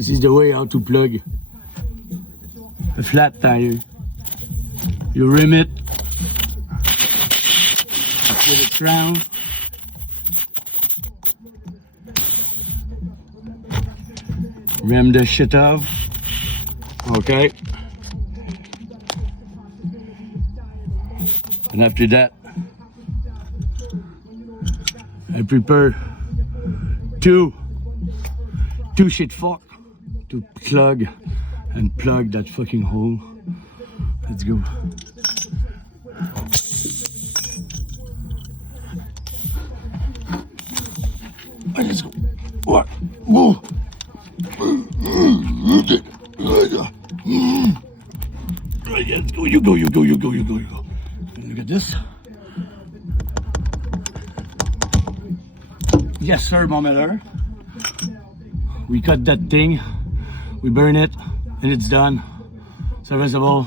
This is the way how to plug a flat tire. You rim it, you put a crown, rim the shit off, okay? And after that, I prepare two shit fork to plug and plug that fucking hole. Let's go. Let's go. What? Whoa. Let's go. You go. Look at this. Yes, sir, Mom. We cut that thing, we burn it, and it's done. Serviceable.